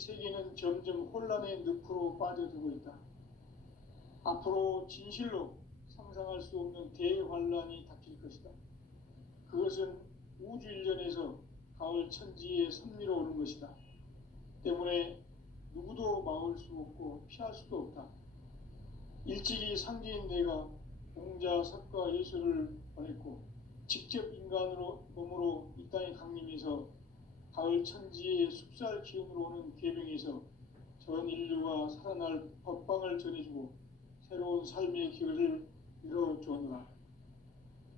세계는 점점 혼란의 늪으로 빠져들고 있다. 앞으로 진실로 상상할 수 없는 대환란이 닥칠 것이다. 그것은 우주 일련에서 가을 천지에 선미로 오는 것이다. 때문에 누구도 막을 수 없고 피할 수도 없다. 일찍이 상제인 내가 공자, 석가, 예수를 보냈고 직접 인간으로 몸으로 이 땅에 강림해서 가을 천지의 숲살 기운으로 오는 계명에서 전 인류가 살아날 법방을 전해주고 새로운 삶의 기회를 이뤄주었노라.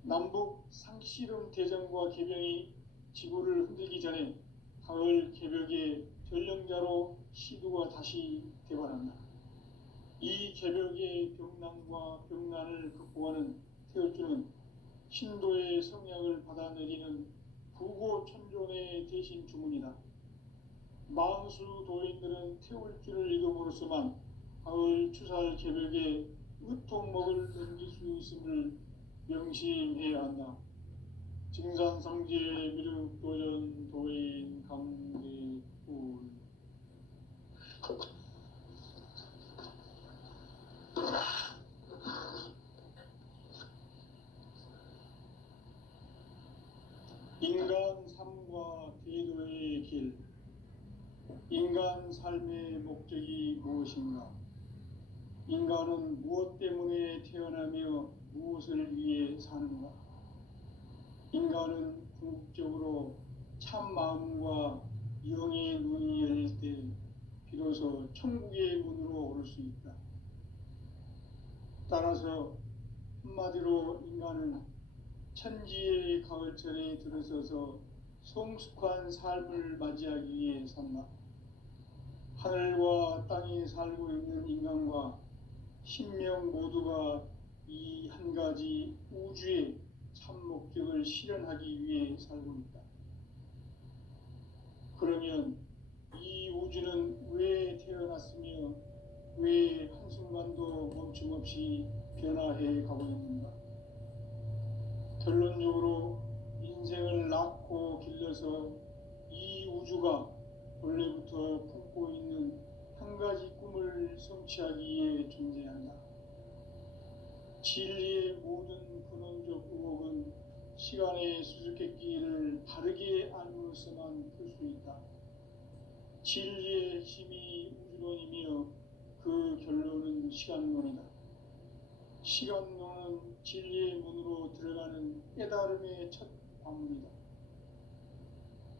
남북 상씨름 대전과 계명이 지구를 흔들기 전에 가을 개벽의 전령자로 시두가 다시 개발한다. 이 개벽의 병난과 병난을 극복하는 태울주는 신도의 성약을 받아내리는 부고천존의 대신 주문이다. 망수 도인들은 태울주를 이름으로서만 가을 추살 개벽의 으통목을 넘길 수 있음을 명심해야 한다. 증산상제 미륵도전 도인 강대울. 인간 삶과 대도의 길. 인간 삶의 목적이 무엇인가? 인간은 무엇 때문에 태어나며 무엇을 위해 사는가? 인간은 궁극적으로 참 마음과 영의 눈이 열릴 때 비로소 천국의 문으로 오를 수 있다. 따라서 한마디로 인간은 천지의 가을철에 들어서서 성숙한 삶을 맞이하기 위해 산다. 하늘과 땅에 살고 있는 인간과 신명 모두가 이 한 가지 우주의 참 목적을 실현하기 위해 살고 있다. 그러면 이 우주는 왜 태어났으며 왜 한순간도 멈춤없이 변화해 가고 있는가? 결론적으로 인생을 낳고 길러서 이 우주가 원래부터 품고 있는 한 가지 꿈을 성취하기 위해 존재한다. 진리의 모든 근원적 의혹은 시간의 수수께끼를 바르게 알므로서만 풀 수 있다. 진리의 핵심이 우주론이며 그 결론은 시간론이다. 시간론은 진리의 문으로 들어가는 깨달음의 첫 관문이다.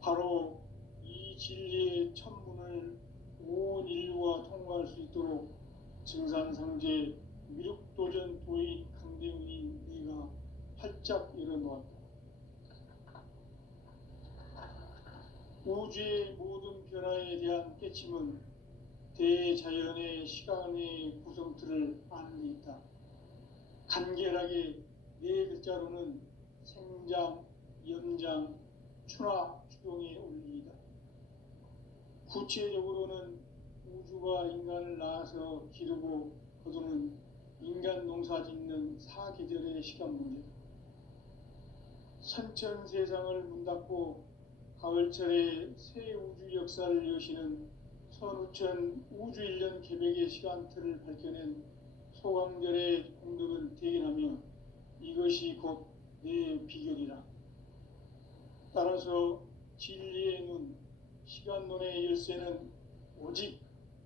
바로 이 진리의 첫 문을 온 인류가 통과할 수 있도록 증산상제 미륵도전 도인 강대훈인 내가 활짝 열어놓았다. 우주의 모든 변화에 대한 깨침은 대자연의 시간의 구성틀을 아는 데 있다. 간결하게 네 글자로는 생장, 연장, 추나 추동의 원리이다. 구체적으로는 우주가 인간을 낳아서 기르고 거두는 인간 농사 짓는 사계절의 시간 문제다. 선천 세상을 문 닫고 가을철에 새 우주 역사를 여시는 선우천 우주 1년 개벽의 시간틀을 밝혀낸 소강절의 공덕을 대견하며 이것이 곧 내 비결이라. 따라서 진리의 눈, 시간론의 열쇠는 오직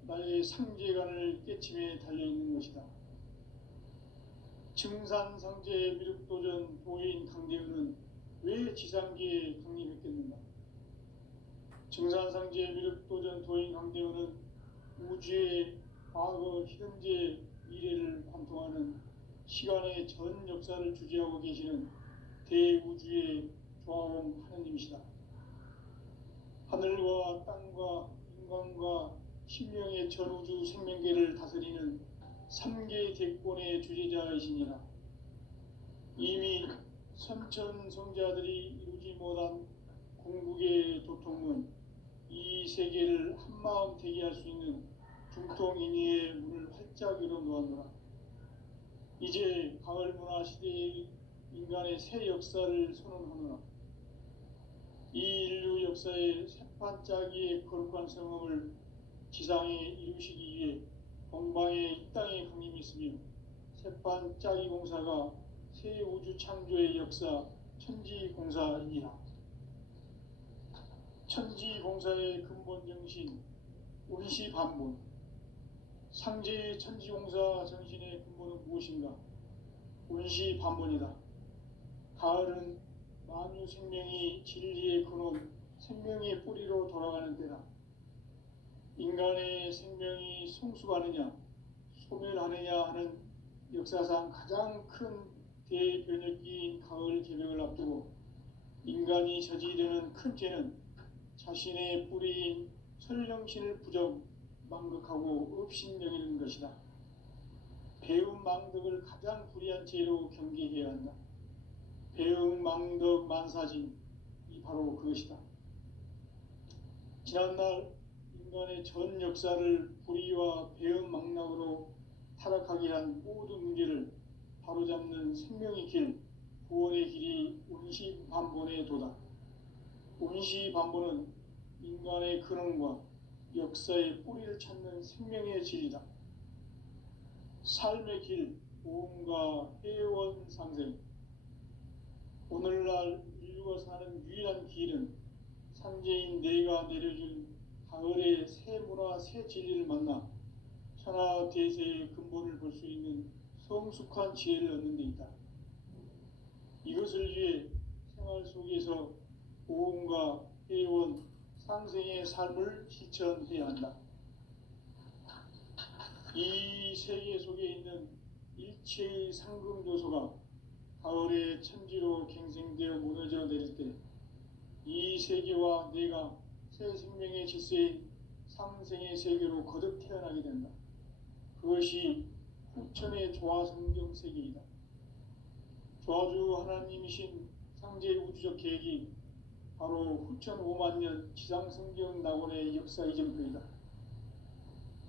나의 상제관을 깨침에 달려있는 것이다. 증산상제 미륵도전 도인 강대훈은 왜 지상계에 강림했겠는가? 증산상제 미륵도전 도인 강대훈은 우주의 과거, 현재, 미래를 관통하는 시간의 전 역사를 주재하고 계시는 대우주의 조화원 하느님이시다. 하늘과 땅과 인간과 신명의 전우주 생명계를 다스리는 3개 대권의 주재자이시니라. 이미 선천성자들이 이루지 못한 궁극의 도통은 이 세계를 한마음 되게 할 수 있는 중통인의의 문을 활짝 열어놓았노라. 이제 가을 문화 시대의 인간의 새 역사를 선언하노라. 이 인류 역사의 새판짜기의 거룩한 성험을 지상에 이루시기 위해 동방에 이 땅에 강림했으며 새판 짜기 공사가 새 우주 창조의 역사 천지공사이니라. 천지공사의 근본 정신 운시반본. 상제의 천지공사 정신의 근본은 무엇인가? 운시반본이다. 가을은 만유 생명이 진리의 근원, 생명의 뿌리로 돌아가는 때다. 인간의 생명이 성숙하느냐, 소멸하느냐 하는 역사상 가장 큰 대변혁기인 가을 개벽을 앞두고 인간이 저지르는 큰 죄는 자신의 뿌리인 설령신을 부정, 망극하고 업신여기는 것이다. 배움 망덕을 가장 불의한 죄로 경계해야 한다. 배움 망덕 만사진, 이 바로 그것이다. 지난날 인간의 전 역사를 불의와 배움 망락으로 타락하게 한 모든 문제를 바로잡는 생명의 길, 구원의 길이 운시반본의 도다. 운시반본은 인간의 근원과 역사의 뿌리를 찾는 생명의 진리다. 삶의 길, 보험과 회원 상생. 오늘날 인류가 사는 유일한 길은 상제인 내가 내려준 가을의 새 문화, 새 진리를 만나 천하 대세의 근본을 볼 수 있는 성숙한 지혜를 얻는 데 있다. 이것을 위해 생활 속에서 보험과 회원, 상생의 삶을 실천해야 한다. 이 세계 속에 있는 일체의 상금 요소가 가을의 천지로 갱생되어 무너져 내릴 때 이 세계와 내가 새 생명의 질서인 상생의 세계로 거듭 태어나게 된다. 그것이 후천의 조화성경 세계이다. 조화주 하나님이신 상제 우주적 계획이 바로 후천 5만 년 지상성경 낙원의 역사 이전표이다.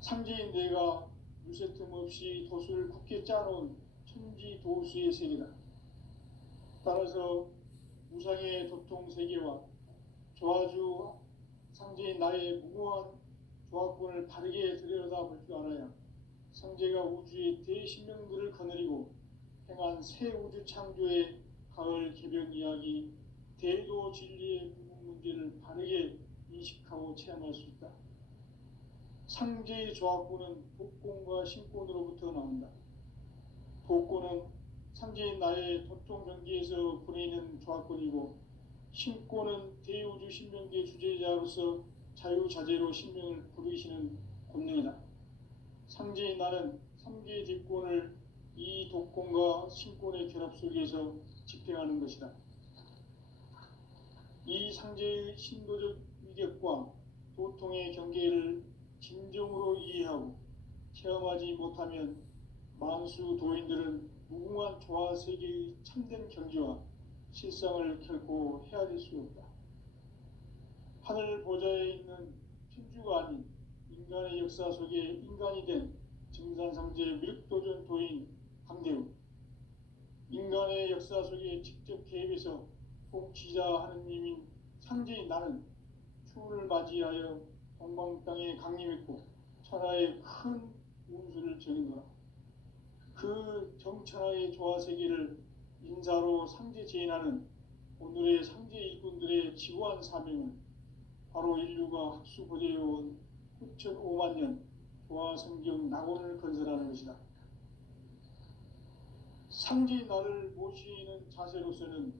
상제인 내가 유세 틈 없이 도수를 굳게 짜놓은 천지 도수의 세계다. 따라서 무상의 도통 세계와 조화주 상제인 나의 무모한 조화권을 바르게 들여다볼 줄 알아야 상제가 우주의 대신명들을 거느리고 행한 새 우주 창조의 가을 개벽 이야기, 대도 진리의 궁극 문제를 바르게 인식하고 체험할 수 있다. 상제의 조화권은 복권과 신권으로부터 나온다. 복권은 상제인 나의 도통 경계에서 보내는 조화권이고, 신권은 대우주 신명계 주제자로서 자유자재로 신명을 부르시는 권능이다. 상제인 나는 3개의 뒷권을 이 독권과 신권의 결합 속에서 집행하는 것이다. 이 상제의 신도적 위력과 도통의 경계를 진정으로 이해하고 체험하지 못하면 만수 도인들은 무궁한 조화 세계의 참된 경지와 실상을 결코 헤아릴 수 없다. 하늘 보좌에 있는 천주가 아닌 인간의 역사 속에 인간이 된 증산상제 밀도전 도인 강대우, 인간의 역사 속에 직접 개입해서 통치자 하느님인 상제인 나는 추운을 맞이하여 동방 땅에 강림했고 천하의 큰 운수를 정인노라. 그 정천하의 조화세계를 인사로 상제 제인하는 오늘의 상제 일꾼들의 지구한 사명은 바로 인류가 학수고대해온 후천 5만 년 조화성경 낙원을 건설하는 것이다. 상제인 나를 모시는 자세로서는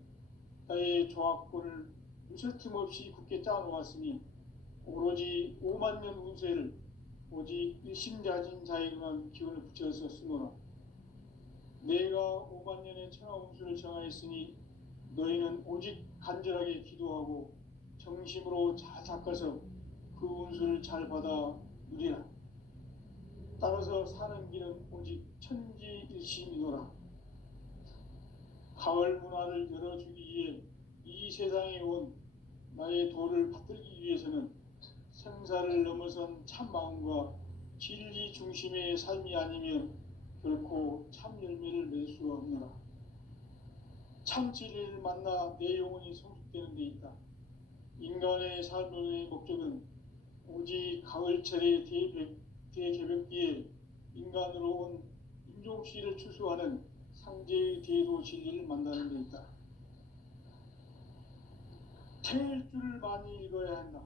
나의 조화권을 무쇠틈 없이 굳게 짜놓았으니 오로지 5만 년 운세를 오직 일심자진 자에게만 기운을 붙여서 쓰노라. 내가 5만 년의 천하 운수를 정하였으니 너희는 오직 간절하게 기도하고 정심으로 잘 닦아서 그 운수를 잘 받아 누리라. 따라서 사는 길은 오직 천지일심이노라. 가을 문화를 열어주기 위해 이 세상에 온 나의 도를 받들기 위해서는 생사를 넘어선 참 마음과 진리 중심의 삶이 아니면 결코 참 열매를 맺을 수가 없노라. 참 진리를 만나 내 영혼이 성숙되는 데 있다. 인간의 삶의 목적은 오직 가을철의 대개벽기에 인간으로 온 인종씨를 추수하는 상제의 대도 진리를 만나는 데 있다. 태일주를 많이 읽어야 한다.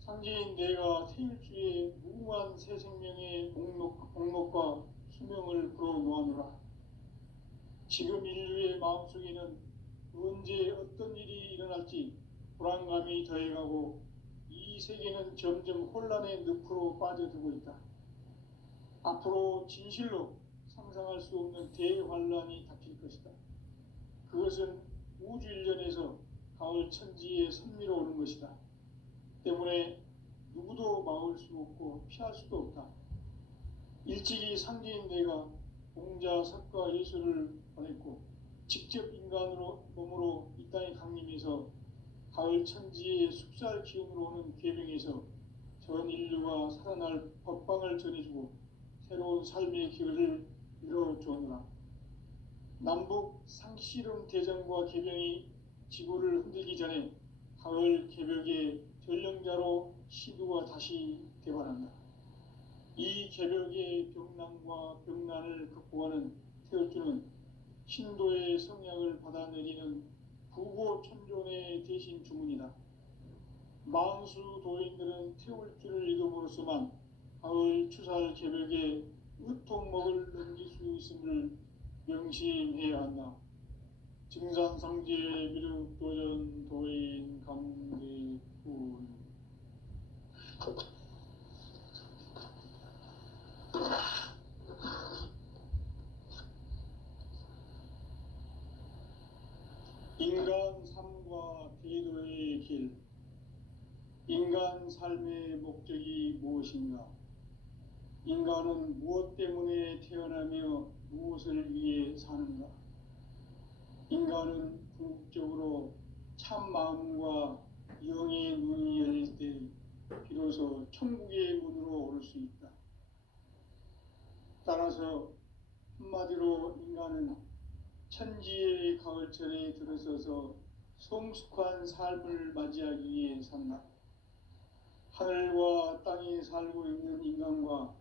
상제인 내가 태일주의 무궁한 새 생명의 목록과 수명을 불어놓아노라. 지금 인류의 마음속에는 언제 어떤 일이 일어날지 불안감이 더해가고 이 세계는 점점 혼란의 늪으로 빠져들고 있다. 앞으로 진실로 상상할 수 없는 대환란이 닥칠 것이다. 그것은 우주 일련에서 가을 천지에 선미로 오는 것이다. 때문에 누구도 막을 수 없고 피할 수도 없다. 일찍이 상제인 내가 공자, 석가, 예수를 보냈고 직접 인간으로 몸으로 이 땅에 강림해서 가을 천지의 숙살 기운으로 오는 계병에서 전 인류가 살아날 법방을 전해주고 새로운 삶의 기회를 열어주었노라. 남북 상씨름 대전과 계병이 지구를 흔들기 전에 가을 개벽의 전령자로 시두가 다시 개발한다. 이 개벽의 병난과 병난을 극복하는 태울주는 신도의 성약을 받아내리는 부고천존의 대신 주문이다. 만수 도인들은 태울주를 읽음으로써만 가을 추살 개벽의 으통목을 넘길 수 있음을 명심해야 한다. 증산상제 미륵도전 도인 강대군. 인간 삶과 대도의 길. 인간 삶의 목적이 무엇인가? 인간은 무엇 때문에 태어나며 무엇을 위해 사는가? 인간은 궁극적으로 참 마음과 영의 눈이 열릴 때 비로소 천국의 문으로 오를 수 있다. 따라서 한마디로 인간은 천지의 가을철에 들어서서 성숙한 삶을 맞이하기 위해 산다. 하늘과 땅에 살고 있는 인간과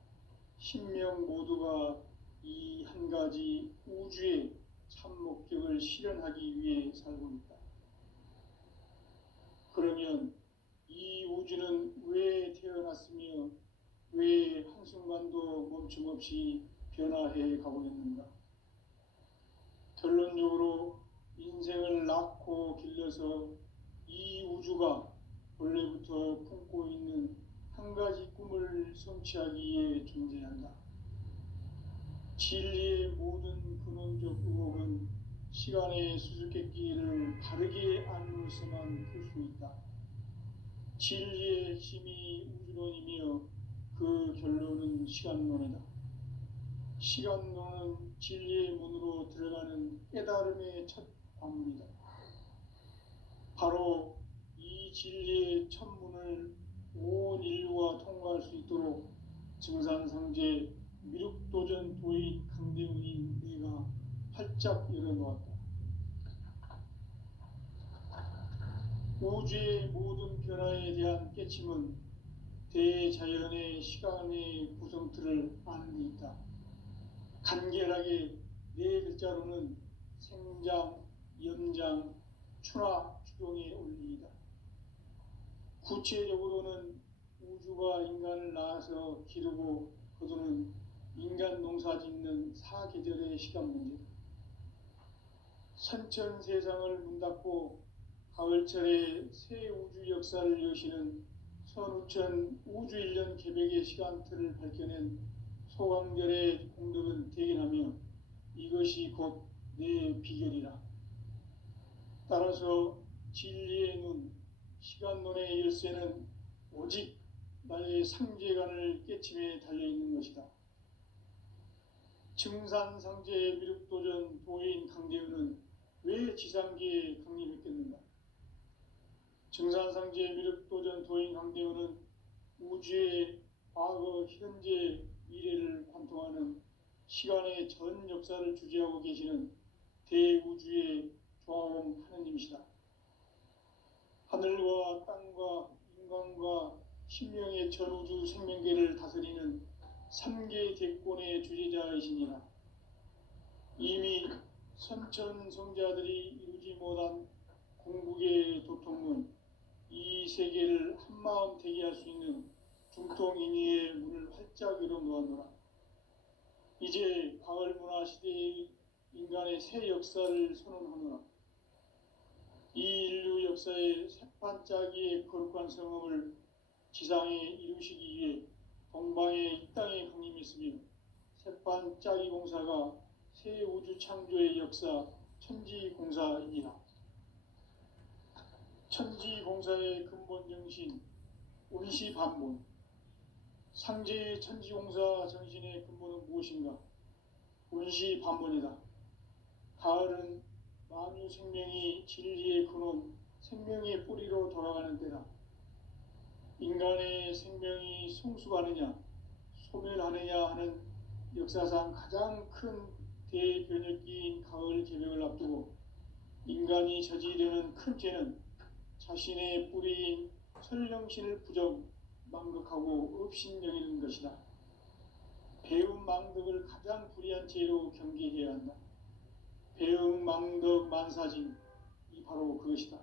신명 모두가 이 한 가지 우주의 참 목적을 실현하기 위해 살고 있다. 그러면 이 우주는 왜 태어났으며 왜 한순간도 멈춤없이 변화해 가고 있는가? 결론적으로 인생을 낳고 길러서 이 우주가 원래부터 품고 있는 한 가지 꿈을 성취하기 위해 존재한다. 진리의 모든 근원적 의혹은 시간의 수수께끼를 바르게 알므로서만 풀 수 있다. 진리의 핵심이 우주론이며 그 결론은 시간론이다. 시간론은 진리의 문으로 들어가는 깨달음의 첫 관문이다. 바로 이 진리의 첫 문을 온 인류가 통과할 수 있도록 증산상제 미륵도전 도인 강대훈인 내가 활짝 열어놓았다. 우주의 모든 변화에 대한 깨침은 대자연의 시간의 구성틀을 아는 데 있다. 간결하게 네 글자로는 생장, 연장, 추나 추동의 원리이다. 구체적으로는 우주가 인간을 낳아서 기르고 거두는 인간 농사 짓는 사계절의 시간 문제. 선천 세상을 문 닫고 가을철에 새 우주 역사를 여시는 선우천 우주일년 개벽의 시간틀을 밝혀낸 소강절의 공덕은 대견하며 이것이 곧 내 비결이라. 따라서 진리의 눈, 시간론의 열쇠는 오직 나의 상제관을 깨침에 달려있는 것이다. 증산상제 미륵도전 도인 강대훈은 왜 지상계에 강림했겠는가? 증산상제 미륵도전 도인 강대훈은 우주의 과거, 현재, 미래를 관통하는 시간의 전 역사를 주재하고 계시는 대우주의 조화음 하느님이시다. 하늘과 땅과 인간과 신명의 전우주 생명계를 다스리는 3계 대권의 주제자이시니라. 이미 선천성자들이 이루지 못한 궁극의 도통문, 이 세계를 한마음 되게 할 수 있는 중통인의의 문을 활짝 열어놓았노라. 이제 가을 문화 시대의 인간의 새 역사를 선언하노라. 이 인류 역사의 새판짜기의 거룩한 성음을 지상에 이루시기 위해 동방의 이 땅에 강림했으며, 새판짜기 공사가 새 우주 창조의 역사 천지공사이니라. 천지공사의 근본 정신 운시반본, 상제의 천지공사 정신의 근본은 무엇인가? 운시반본이다. 가을은 만유 생명이 진리의 근원, 생명의 뿌리로 돌아가는 때다. 인간의 생명이 성숙하느냐 소멸하느냐 하는 역사상 가장 큰 대변혁기인 가을 개벽을 앞두고 인간이 저지르는 큰 죄는 자신의 뿌리인 설령신을 부정, 망극하고 업신여기는 것이다. 배움 망덕을 가장 불의한 죄로 경계해야 한다. 배움 망덕 만사진, 이 바로 그것이다.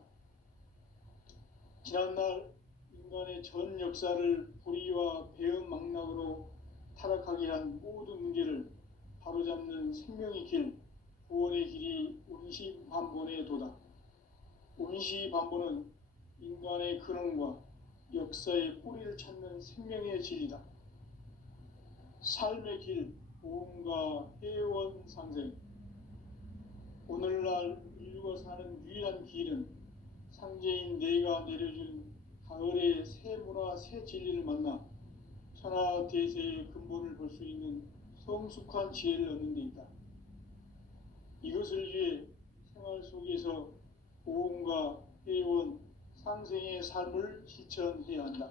지난날 인간의 전 역사를 불의와 배움 망락으로 타락하게 한 모든 문제를 바로잡는 생명의 길, 구원의 길이 운시반본의 도다. 운시반본은 인간의 근원과 역사의 뿌리를 찾는 생명의 진리다. 삶의 길, 보험과 회원 상생. 오늘날 인류가 사는 유일한 길은 상제인 내가 내려준 가을의 새 문화, 새 진리를 만나 천하 대세의 근본을 볼 수 있는 성숙한 지혜를 얻는 데 있다. 이것을 위해 생활 속에서 보험과 회원, 상생의 삶을 실천해야 한다.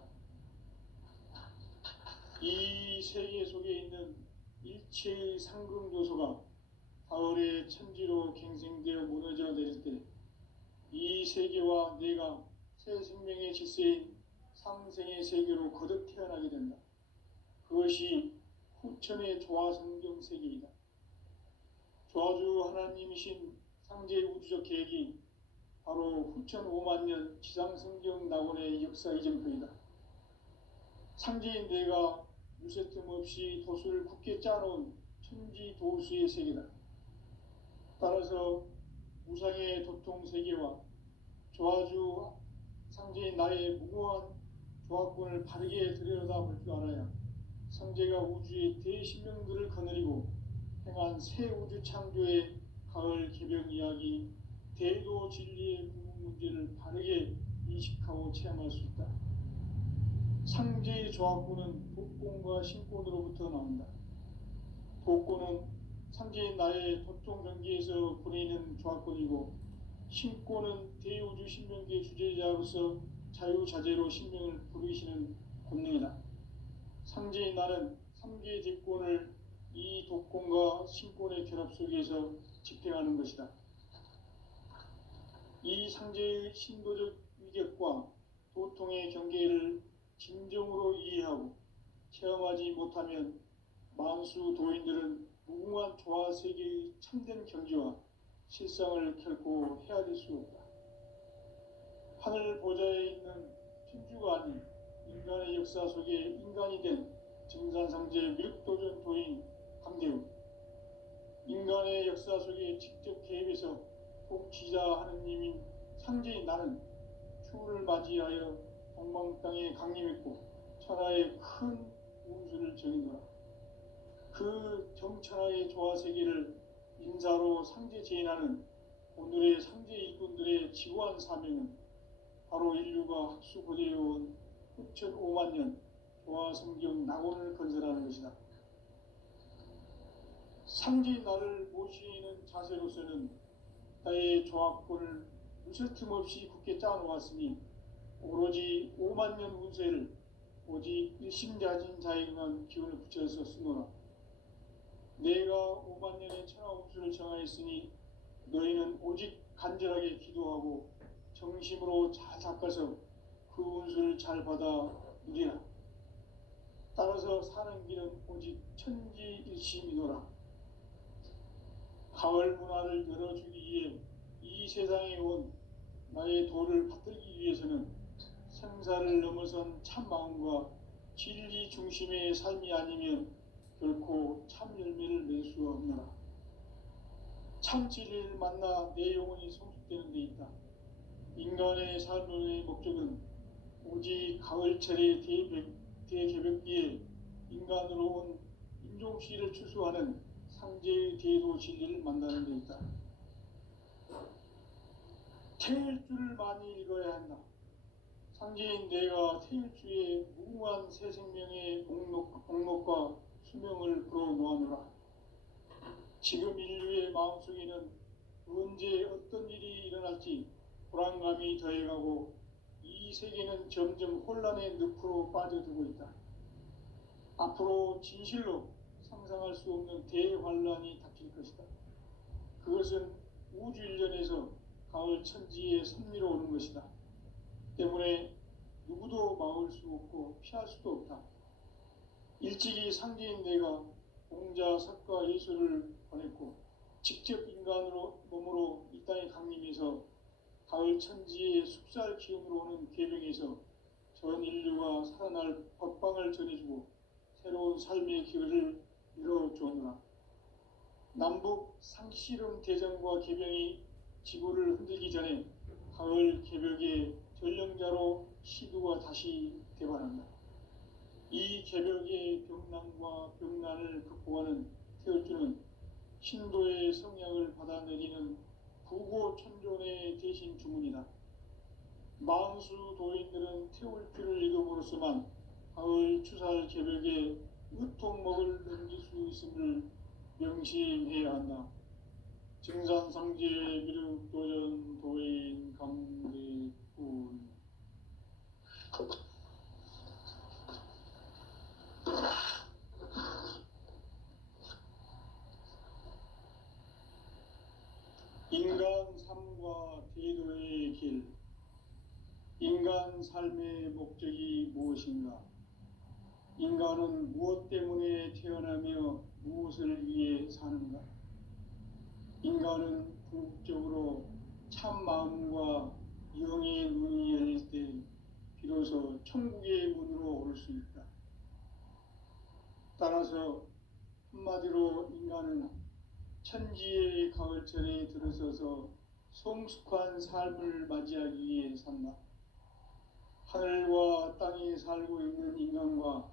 이 세계 속에 있는 일체의 상금 요소가 가을의 천지로 갱생되어 무너져 내릴 때 이 세계와 내가 새 생명의 질서인 상생의 세계로 거듭 태어나게 된다. 그것이 후천의 조화성경 세계이다. 조화주 하나님이신 상제의 우주적 계획이 바로 후천 5만 년 지상성경 낙원의 역사 이전표이다. 상제인 내가 유세 틈 없이 도수를 굳게 짜놓은 천지 도수의 세계다. 따라서 우상의 도통 세계와 조화주 상제인 나의 무고한 조합권을 바르게 들여다볼 줄 알아야 상제가 우주의 대신명들을 거느리고 행한 새 우주 창조의 가을 개벽 이야기, 대도 진리의 궁극 문제를 바르게 인식하고 체험할 수 있다. 상제의 조합권은 독권과 신권으로부터 나온다. 독권은 상제인 나의 도통 경계에서 보내는 조합권이고, 신권은 대우주 신명계 주제자로서 자유자재로 신명을 부르시는 권능이다. 상제인 나는 3계 대권을 이 독권과 신권의 결합 속에서 집행하는 것이다. 이 상제의 신도적 위격과 도통의 경계를 진정으로 이해하고 체험하지 못하면 만수 도인들은 무궁한 조화 세계의 참된 경지와 실상을 결코 헤아릴 수 없다. 하늘 보좌에 있는 천주가 아닌 인간의 역사 속에 인간이 된 증산상제 미륵도전 도인 강대우, 인간의 역사 속에 직접 개입해서 통치자 하느님인 상제인 나는 추운을 맞이하여 동방 땅에 강림했고 천하의 큰 운수를 정의노라. 그 정천하의 조화세계를 인사로 상제 제인하는 오늘의 상제 일꾼들의 지구한 사명은 바로 인류가 학수고대해온 후천 5만 년 조화성경 낙원을 건설하는 것이다. 상제인 나를 모시는 자세로서는 나의 조합권을 무술 틈 없이 굳게 짜놓았으니 오로지 5만 년 운세를 오직 일심자진 자에게만 기운을 붙여서 쓰노라. 내가 5만 년의 천하 운수를 정하였으니 너희는 오직 간절하게 기도하고 정심으로 잘 닦아서 그 운수를 잘 받아 누리라. 따라서 사는 길은 오직 천지일심이노라. 가을 문화를 열어주기 위해 이 세상에 온 나의 도를 받들기 위해서는 생사를 넘어선 참 마음과 진리 중심의 삶이 아니면 결코 참 열매를 맺을 수 없노라. 참 진리를 만나 내 영혼이 성숙되는 데 있다. 인간의 삶의 목적은 오직 가을철의 대개벽기에 인간으로 온 인종씨를 추수하는 상제의 대도 진리를 만나는 데 있다. 태일주를 많이 읽어야 한다. 상제인 내가 태일주의 무궁한 새 생명의 목록과 수명을 불어놓아노라. 지금 인류의 마음속에는 언제 어떤 일이 일어날지 불안감이 더해가고 이 세계는 점점 혼란의 늪으로 빠져들고 있다. 앞으로 진실로 상상할 수 없는 대환란이 닥칠 것이다. 그것은 우주 일련에서 가을 천지의 섭리로 오는 것이다. 때문에 누구도 막을 수 없고 피할 수도 없다. 일찍이 상제인 내가 공자, 석가, 예수를 보냈고 직접 인간으로 몸으로 이 땅에 강림해서 가을 천지의 숙살 기운으로 오는 계명에서 전 인류가 살아날 법방을 전해주고 새로운 삶의 기회를 열어주었노라. 남북 상씨름 대전과 개병이 지구를 흔들기 전에 가을 개벽의 전령자로 시두가 다시 대발한다. 이 개벽의 병난과 병난을 극복하는 태울주는 신도의 성향을 받아내리는 부고천존의 대신 주문이다. 만수 도인들은 태울주를 읽음으로써만 가을 추살 개벽의 으통목을 넘길 수 있음을 명심해야 한다. 증산상제 미륵도전 도인 강대군. 인간 삶과 대도의 길. 인간 삶의 목적이 무엇인가? 인간은 무엇 때문에 태어나며 무엇을 위해 사는가? 인간은 궁극적으로 참 마음과 영의 눈이 열릴 때 비로소 천국의 문으로 오를 수 있다. 따라서 한마디로 인간은 천지의 가을철에 들어서서 성숙한 삶을 맞이하기 위해 산다. 하늘과 땅에 살고 있는 인간과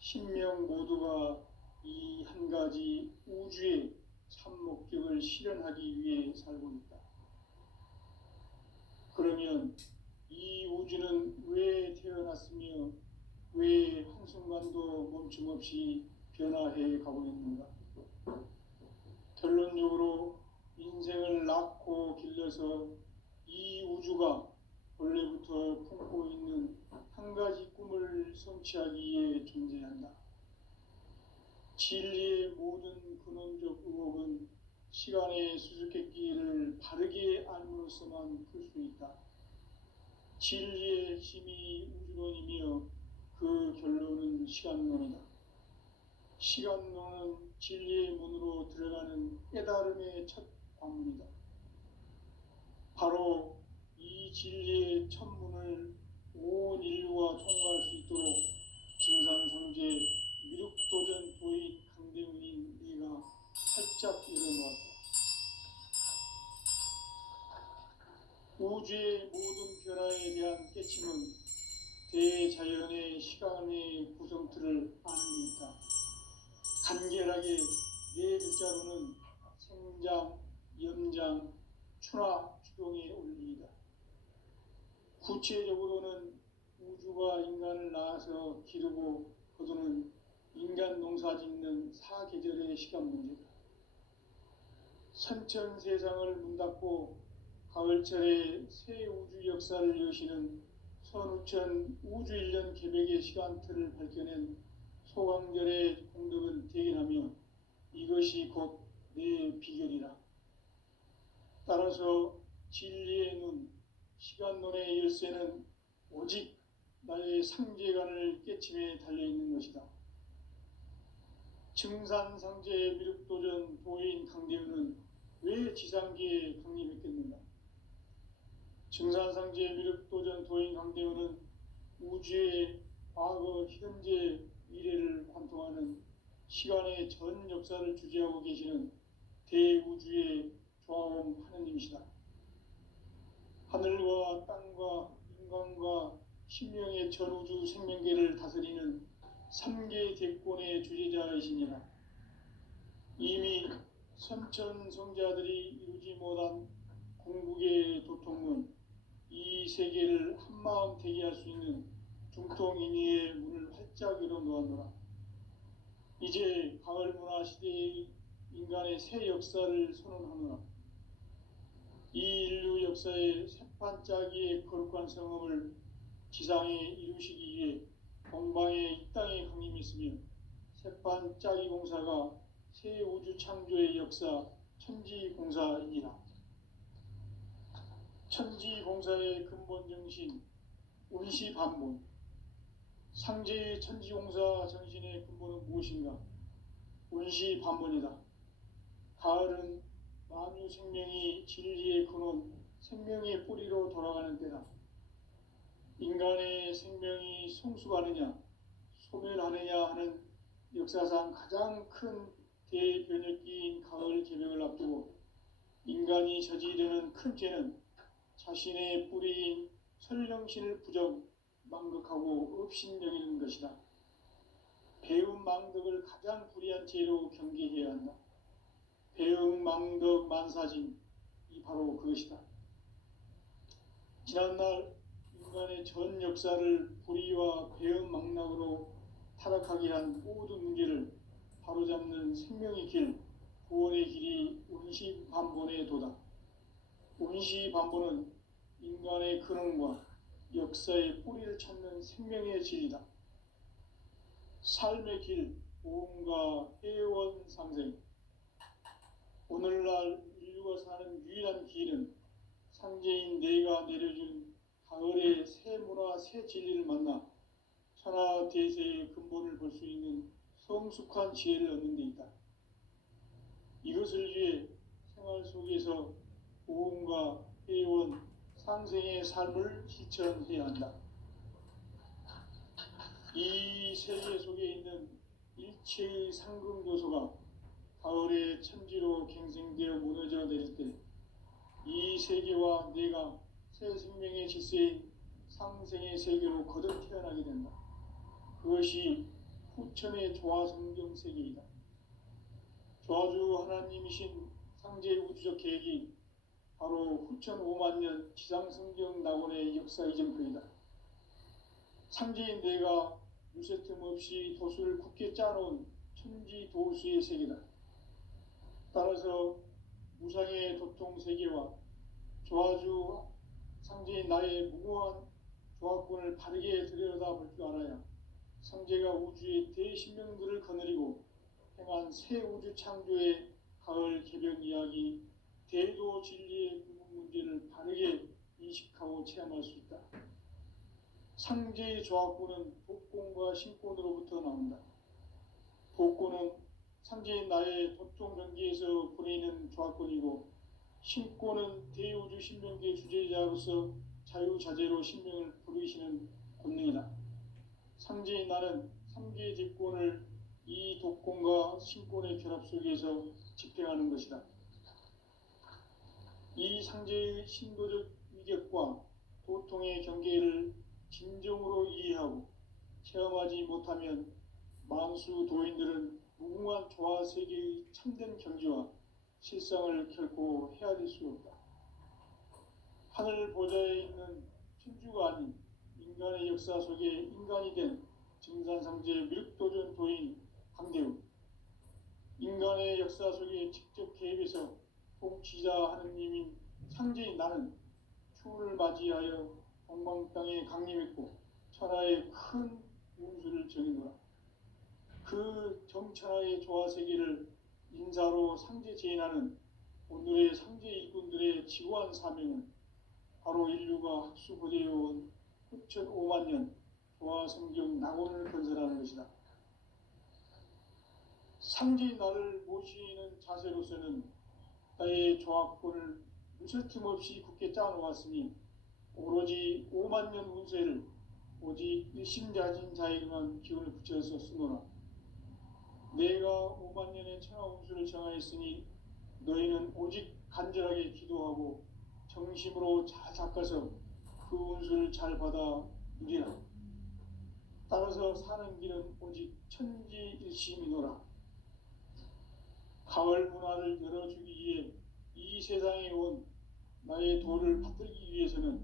신명 모두가 이 한 가지 우주의 참 목적을 실현하기 위해 살고 있다. 그러면 이 우주는 왜 태어났으며 왜 한순간도 멈춤없이 변화해 가고 있는가? 결론적으로 인생을 낳고 길러서 이 우주가 원래부터 품고 있는 한 가지 꿈을 성취하기 위해 존재한다. 진리의 모든 근원적 의혹은 시간의 수수께끼를 바르게 알므로써만 풀 수 있다. 진리의 핵심이 우주론이며 그 결론은 시간론이다. 시간론은 진리의 문으로 들어가는 깨달음의 첫 관문이다. 바로 이 진리의 첫 문을 온 인류가 통과할 수 있도록 증산상제 미륵도전 도인 강대훈인 네가 활짝 열어놓았다. 우주의 모든 변화에 대한 깨침은 대자연의 시간의 구성틀을 아는 데 있다. 간결하게 네 글자로는 생장, 염장, 추나 추동의 원리이다. 구체적으로는 우주가 인간을 낳아서 기르고 거두는 인간 농사 짓는 사계절의 시간 문제다. 선천 세상을 문 닫고 가을철에 새 우주 역사를 여시는 선우천 우주 1년 개벽의 시간틀을 밝혀낸 소강절의 공덕은 대견하며 이것이 곧 내 비결이라. 따라서 진리의 눈, 시간론의 열쇠는 오직 나의 상제관을 깨침에 달려있는 것이다. 증산상제 미륵도전 도인 강대우는 왜 지상계에 강림했겠는가? 증산상제 미륵도전 도인 강대우는 우주의 과거, 현재, 미래를 관통하는 시간의 전 역사를 주재하고 계시는 대우주의 조화음 하느님이시다. 하늘과 땅과 인간과 신명의 전우주 생명계를 다스리는 3개 대권의 주재자이시니라. 이미 선천성자들이 이루지 못한 궁극의 도통문, 이 세계를 한마음 되게 할 수 있는 중통인의의 문을 활짝 열어 놓았노라. 이제 가을 문화 시대의 인간의 새 역사를 선언하노라. 이 인류 역사의 새판짜기의 거룩한 성음을 지상에 이루시기 위해 동방의 이 땅에 강림했으며 새판짜기 공사가 새 우주 창조의 역사 천지공사이니라. 천지공사의 근본 정신 운시반본. 상제의 천지공사 정신의 근본은 무엇인가? 운시반본이다. 가을은 만유 생명이 진리의 근원, 생명의 뿌리로 돌아가는 때다. 인간의 생명이 성숙하느냐, 소멸하느냐 하는 역사상 가장 큰 대변혁기인 가을 개벽을 앞두고 인간이 저지르는 큰 죄는 자신의 뿌리인 설령신을 부정, 망극하고 업신여기는 것이다. 배움 망덕을 가장 불의한 죄로 경계해야 한다. 배움 망덕 만사진, 이 바로 그것이다. 지난날 인간의 전 역사를 불의와 배움 망락으로 타락하게 한 모든 문제를 바로잡는 생명의 길, 구원의 길이 운시반본의 도다. 운시반본은 인간의 근원과 역사의 뿌리를 찾는 생명의 진리다. 삶의 길, 보험과 회원 상생. 오늘날 인류가 사는 유일한 길은 상제인 내가 내려준 가을의 새 문화, 새 진리를 만나 천하대세의 근본을 볼 수 있는 성숙한 지혜를 얻는 데 있다. 이것을 위해 생활 속에서 보험과 회원, 상생의 삶을 실천해야 한다. 이 세계 속에 있는 일체의 상승교소가 가을의 천지로 갱생되어 무너져 내릴 때 이 세계와 내가 새 생명의 질서인 상생의 세계로 거듭 태어나게 된다. 그것이 후천의 조화성경 세계이다. 조화주 하나님이신 상제의 우주적 계획이 바로 후천 5만 년 지상성경 낙원의 역사 이정표이다. 상제인 내가 유세 틈 없이 도수를 굳게 짜놓은 천지 도수의 세계다. 따라서 무상의 도통 세계와 조화주 상제인 나의 무고한 조화권을 바르게 들여다볼 줄 알아야 상제가 우주의 대신명들을 거느리고 행한 새 우주 창조의 가을 개벽 이야기, 대도 진리의 구분 문제를 바르게 인식하고 체험할 수 있다. 상제의 조화권은 복권과 신권으로부터 나온다. 복권은 상제인 나의 도통 경계에서 보내는 조화권이고, 신권은 대우주 신명계 주제자로서 자유자재로 신명을 부르시는 권능이다. 상제인 나는 3개의 대권을 이 독권과 신권의 결합 속에서 집행하는 것이다. 이 상제의 신도적 위격과 도통의 경계를 진정으로 이해하고 체험하지 못하면 만수 도인들은 무궁한 조화 세계의 참된 경지와 실상을 결코 헤아릴 수 없다. 하늘 보좌에 있는 천주가 아닌 인간의 역사 속에 인간이 된 증산상제 미륵도전 도인 강대우. 인간의 역사 속에 직접 개입해서 통치자 하느님인 상제인 나는 추운을 맞이하여 동방 땅에 강림했고 천하의 큰 운수를 정해노라. 그 정천하의 조화세계를 인사로 상제 제인하는 오늘의 상제 일꾼들의 지구한 사명은 바로 인류가 학수고대해온 후천 5만 년 도화성경 낙원을 건설하는 것이다. 상제인 나를 모시는 자세로서는 나의 조합권을 무슨 틈없이 굳게 짜놓았으니 오로지 5만 년 운세를 오직 일심자진 자에게만 기운을 붙여서 쓰노라. 내가 5만 년의 천하 운수를 정하였으니 너희는 오직 간절하게 기도하고 정심으로 잘 닦아서 그 운수를 잘 받아 누리라. 따라서 사는 길은 오직 천지일심이노라. 가을 문화를 열어주기 위해 이 세상에 온 나의 도를 받들기 위해서는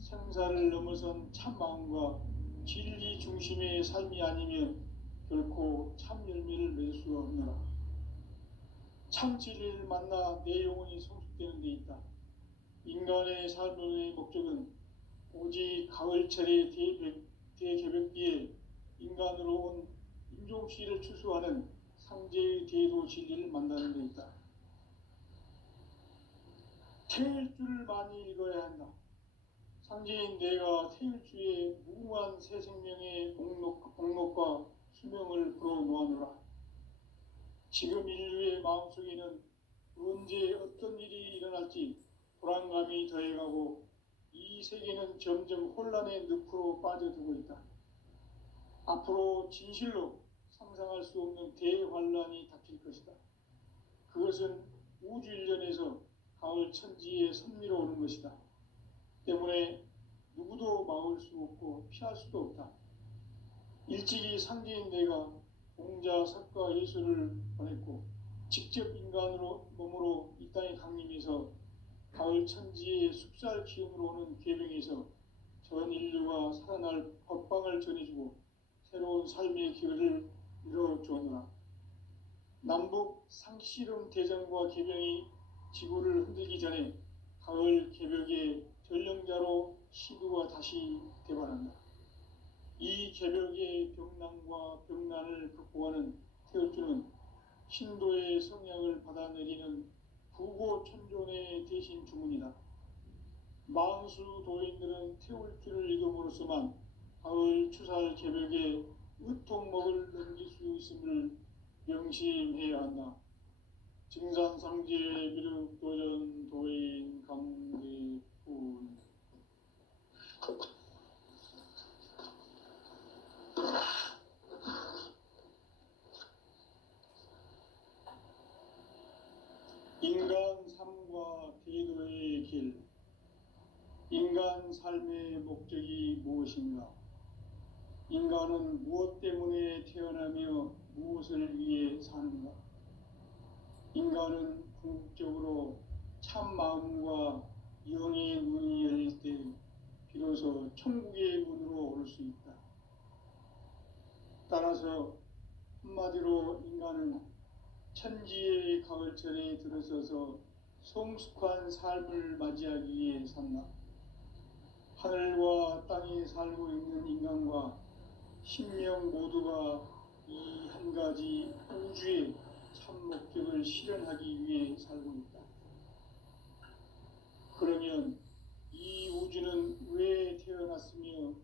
생사를 넘어선 참 마음과 진리 중심의 삶이 아니면 결코 참 열매를 맺을 수 없노라. 참 진리를 만나 내 영혼이 성숙되는 데 있다. 인간의 삶의 목적은 오직 가을철의 대개벽기에 인간으로 온 인종씨를 추수하는 상제의 대도 진리를 만나는 데 있다. 태일주를 많이 읽어야 한다. 상제인 내가 태일주의 무궁한 새 생명의 목록과 수명을 불어놓아노라. 지금 인류의 마음속에는 언제 어떤 일이 일어날지 불안감이 더해가고 이 세계는 점점 혼란의 늪으로 빠져들고 있다. 앞으로 진실로 상상할 수 없는 대환란이 닥칠 것이다. 그것은 우주 일련에서 가을 천지에 선미로 오는 것이다. 때문에 누구도 막을 수 없고 피할 수도 없다. 일찍이 상제인 내가 공자, 석가, 예수를 보냈고 직접 인간으로 몸으로 이 땅에 강림해서 가을 천지의 숲살 기운으로 오는 계명에서 전 인류가 살아날 법방을 전해주고 새로운 삶의 기회를 이뤄주었노라. 남북 상씨름 대전과 개병이 지구를 흔들기 전에 가을 개벽의 전령자로 시두가 다시 대발한다. 이 개벽의 병난과 병난을 극복하는 태울주는 신도의 성약을 받아내리는 부고천존의 대신 주문이다. 망수 도인들은 태울주를 읽음으로써만 가을 추살 개벽에 의통목을 넘길 수 있음을 명심해야 한다. 증산상제 미륵 도전 도인 강대훈. 인간 삶과 대도의 길. 인간 삶의 목적이 무엇인가? 인간은 무엇 때문에 태어나며 무엇을 위해 사는가? 인간은 궁극적으로 참 마음과 영의 문이 열릴 때 비로소 천국의 문으로 오를 수 있다. 따라서 한마디로 인간은 천지의 가을철에 들어서서 성숙한 삶을 맞이하기 위해 산다. 하늘과 땅에 살고 있는 인간과 신명 모두가 이 한 가지 우주의 참 목적을 실현하기 위해 살고 있다. 그러면 이 우주는 왜 태어났으며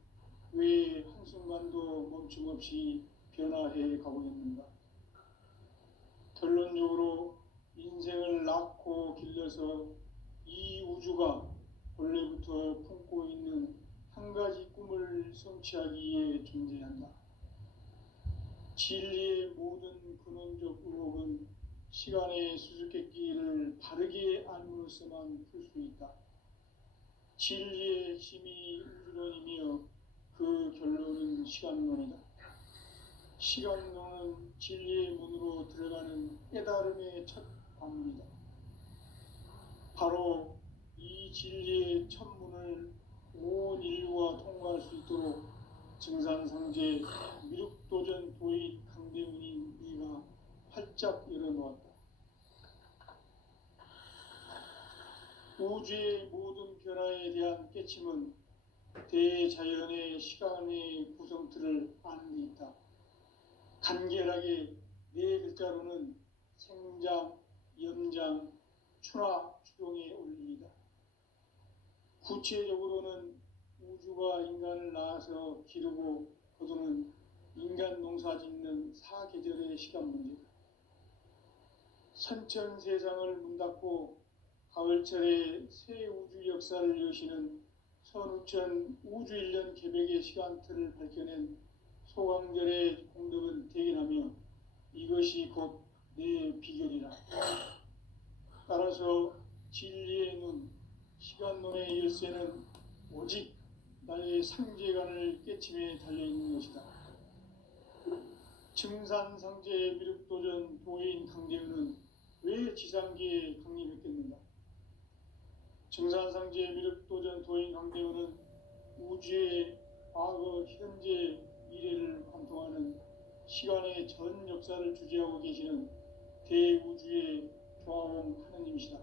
왜 한순간도 멈춤없이 변화해 가고 있는가? 결론적으로 인생을 낳고 길러서 이 우주가 본래부터 품고 있는 한 가지 꿈을 성취하기 위해 존재한다. 진리의 모든 근원적 의혹은 시간의 수수께끼를 바르게 알므로써만 풀 수 있다. 진리의 핵심이 우주론이며 그 결론은 시간론이다. 시간론은 진리의 문으로 들어가는 깨달음의 첫 관문이다. 바로 이 진리의 첫 문을 온 인류가 통과할 수 있도록 증산상제 미륵도전 도의 강대훈인 이가 활짝 열어놓았다. 우주의 모든 변화에 대한 깨침은 대자연의 시간의 구성틀을 아는 데 있다. 간결하게 네 글자로는 생장, 염장, 추나 추동의 원리이다. 구체적으로는 우주가 인간을 낳아서 기르고 거두는 인간 농사 짓는 사계절의 시간 문제, 선천 세상을 문 닫고 가을철에 새 우주 역사를 여시는 선우천 우주일년 개백의 시간틀을 밝혀낸 소강절의 공덕은 대견하며 이것이 곧 내 비결이라. 따라서 진리의 눈, 시간론의 열쇠는 오직 나의 상제관을 깨침에 달려있는 것이다. 증산상제 미륵도전 도인 강대우는 왜 지상계에 강림했겠는가? 증산상제 미륵도전 도인 강대우는 우주의 과거, 현재, 미래를 관통하는 시간의 전 역사를 주재하고 계시는 대우주의 조화원 하느님이시다.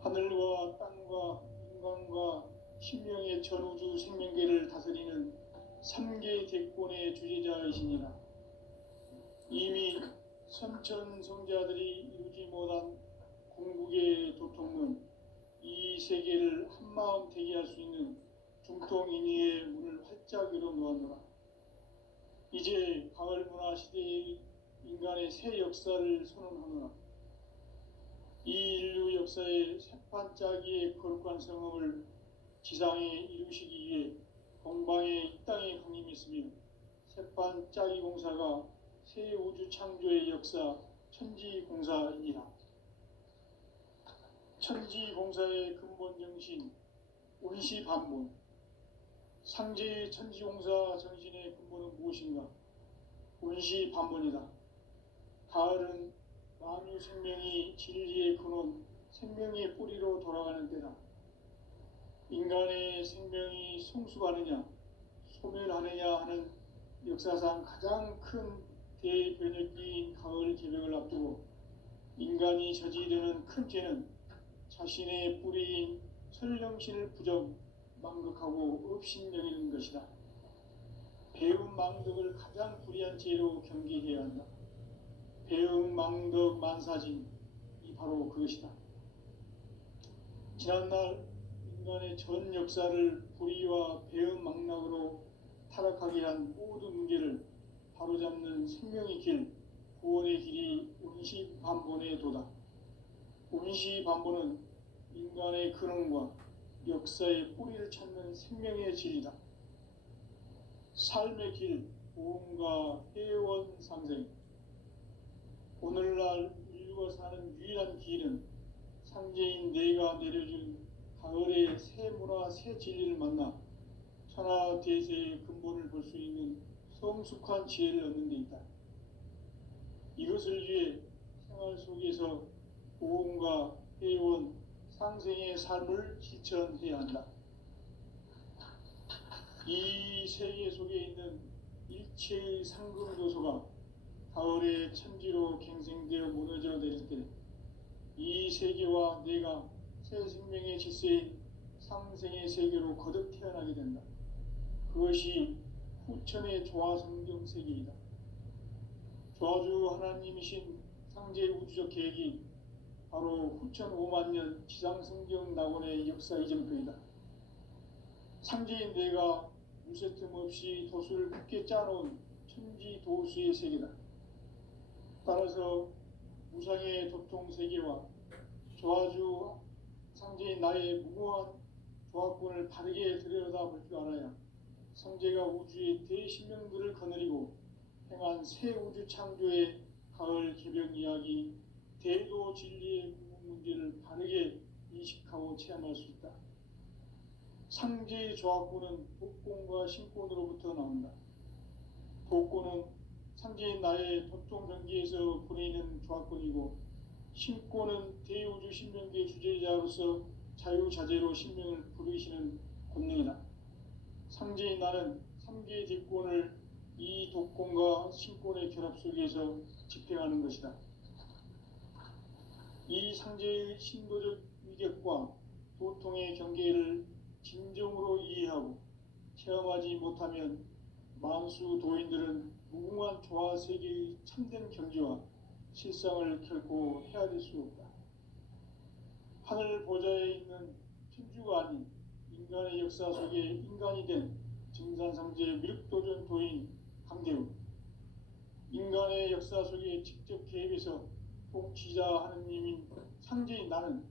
하늘과 땅과 인간과 신명의 전우주 생명계를 다스리는 3개 대권의 주재자이시니라. 이미 선천성자들이 이루지 못한 궁극의 도통은 이 세계를 한마음 되게 할 수 있는 중통인의의 문을 활짝 열어놓았노라. 이제 가을 문화 시대의 인간의 새 역사를 선언하노라. 이 인류 역사의 새판짜기의 거룩한 성험을 지상에 이루시기 위해 동방의 이 땅에 강림했으며 새판짜기 공사가 새 우주 창조의 역사 천지공사이니라. 천지공사의 근본 정신 운시반본, 상제의 천지공사 정신의 근본은 무엇인가? 운시반본이다. 가을은 만유 생명이 진리의 근원, 생명의 뿌리로 돌아가는 때다. 인간의 생명이 성숙하느냐, 소멸하느냐 하는 역사상 가장 큰 대변혁기인 가을 개벽을 앞두고 인간이 저지르는 큰 죄는 자신의 뿌리인 설령신을 망극하고 업신여기는 것이다. 배움 망덕을 가장 불의한 죄로 경계해야 한다. 배움 망덕 만사진이 바로 그것이다. 지난날 인간의 전 역사를 불의와 배움 망락으로 타락하게 한 모든 문제를 바로잡는 생명의 길, 구원의 길이 운시반본의 도다. 운시반본은 인간의 근원과 역사의 뿌리를 찾는 생명의 진리다. 삶의 길, 보험과 회원 상생. 오늘날 인류가 사는 유일한 길은 상제인 내가 내려준 가을의 새 문화, 새 진리를 만나 천하대세의 근본을 볼 수 있는 성숙한 지혜를 얻는 데 있다. 이것을 위해 생활 속에서 보험과 회원, 상생의 삶을 실천해야 한다. 이 세계 속에 있는 일체의 상금도소가 가을의 천지로 갱생되어 무너져 내릴 때 이 세계와 내가 새 생명의 질서인 상생의 세계로 거듭 태어나게 된다. 그것이 후천의 조화성경 세계이다. 조화주 하나님이신 상제의 우주적 계획이 바로 후천 5만년 지상성경 낙원의 역사 이전표이다. 상제인 내가 무쇠틈 없이 도수를 굳게 짜놓은 천지도수의 세계다. 따라서 무상의 도통세계와 조화주 상제인 나의 무모한 조합권을 바르게 들여다볼 줄 알아야 상제가 우주의 대신명들을 거느리고 행한 새 우주 창조의 가을 개벽 이야기, 대도 진리의 문제를 바르게 인식하고 체험할 수 있다. 상제의 조합권은 독권과 신권으로부터 나온다. 독권은 상제인 나의 도통 경계에서 보내는 조합권이고, 신권은 대우주 신명계의 주제자로서 자유자재로 신명을 부르시는 권능이다. 상제인 나는 3개의 뒷권을 이 독권과 신권의 결합 속에서 집행하는 것이다. 이 상제의 신도적 위격과 도통의 경계를 진정으로 이해하고 체험하지 못하면 만수 도인들은 무궁한 조화세계의 참된 경지와 실상을 결코 헤아릴 수 없다. 하늘 보좌에 있는 천주가 아닌 인간의 역사 속에 인간이 된 증산상제 미륵도전 도인 강대우, 인간의 역사 속에 직접 개입해서 통치자 하느님인 상제인 나는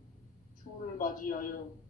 추운을 맞이하여